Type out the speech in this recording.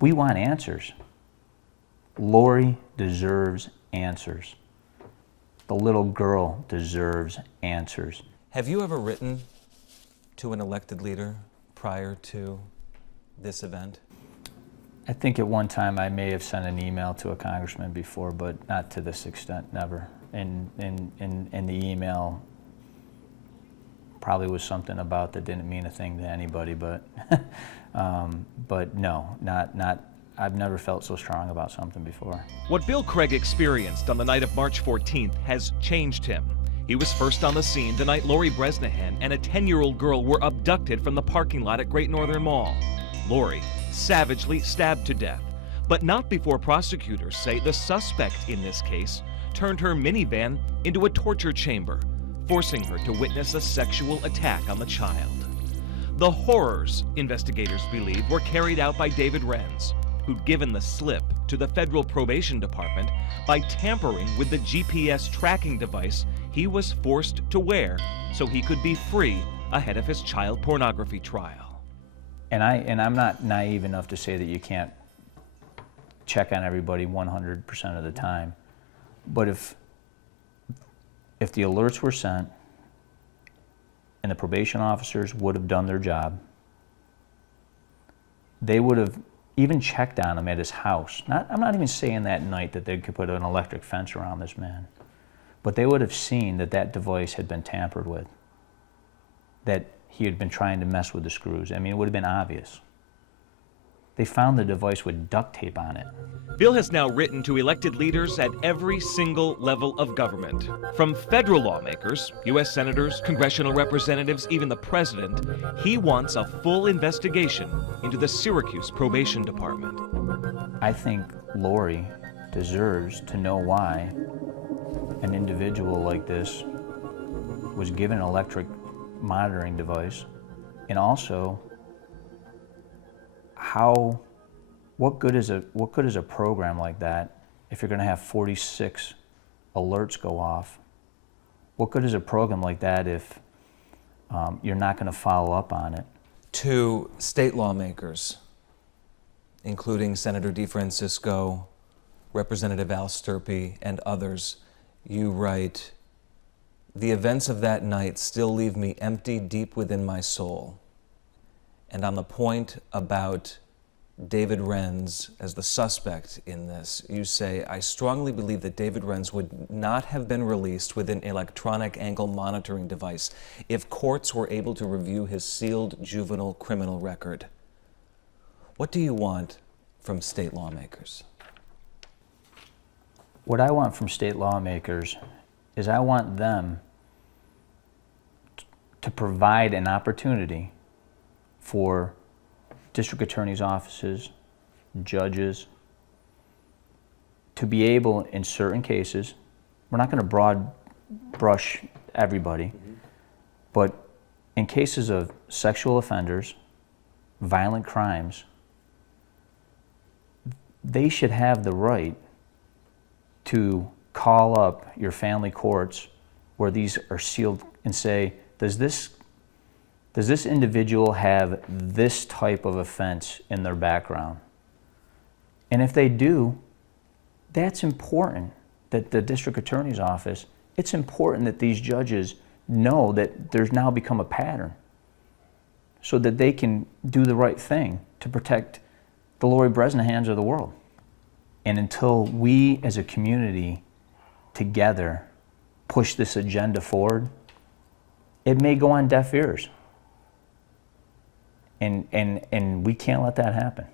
We want answers. Lori deserves answers. The little girl deserves answers. Have you ever written to an elected leader prior to this event? I think at one time I may have sent an email to a congressman before, but not to this extent, never. And the email probably was something about that didn't mean a thing to anybody, but no, not. I've never felt so strong about something before. What Bill Cregg experienced on the night of March 14th has changed him. He was first on the scene the night Lori Bresnahan and a 10-year-old girl were abducted from the parking lot at Great Northern Mall. Lori savagely stabbed to death, but not before prosecutors say the suspect in this case turned her minivan into a torture chamber, forcing her to witness a sexual attack on the child. The horrors, investigators believe, were carried out by David Renz, who'd given the slip to the federal probation department by tampering with the GPS tracking device he was forced to wear so he could be free ahead of his child pornography trial. And I'm not naive enough to say that you can't check on everybody 100% of the time. But if the alerts were sent and the probation officers would have done their job, they would have even checked on him at his house. I'm not even saying that night that they could put an electric fence around this man, but they would have seen that that device had been tampered with, that he had been trying to mess with the screws. I mean, it would have been obvious. They found the device with duct tape on it. Bill has now written to elected leaders at every single level of government. From federal lawmakers, U.S. senators, congressional representatives, even the president, he wants a full investigation into the Syracuse probation department. I think Lori deserves to know why an individual like this was given an electric monitoring device, and also what good is a program like that if you're going to have 46 alerts go off? What good is a program like that if you're not going to follow up on it? To state lawmakers, including Senator DeFrancisco, Representative Al Sturpey, and others, you write, "The events of that night still leave me empty deep within my soul." And on the point about David Renz as the suspect in this, you say, "I strongly believe that David Renz would not have been released with an electronic ankle monitoring device if courts were able to review his sealed juvenile criminal record." What do you want from state lawmakers? What I want from state lawmakers is I want them to provide an opportunity for district attorney's offices, judges, to be able, in certain cases, we're not going to broad brush everybody, but in cases of sexual offenders, violent crimes, they should have the right to call up your family courts where these are sealed and say, does this individual have this type of offense in their background? And if they do, that's important that the district attorney's office, it's important that these judges know that there's now become a pattern so that they can do the right thing to protect the Lori Bresnahans of the world. And until we as a community together push this agenda forward, it may go on deaf ears. And we can't let that happen.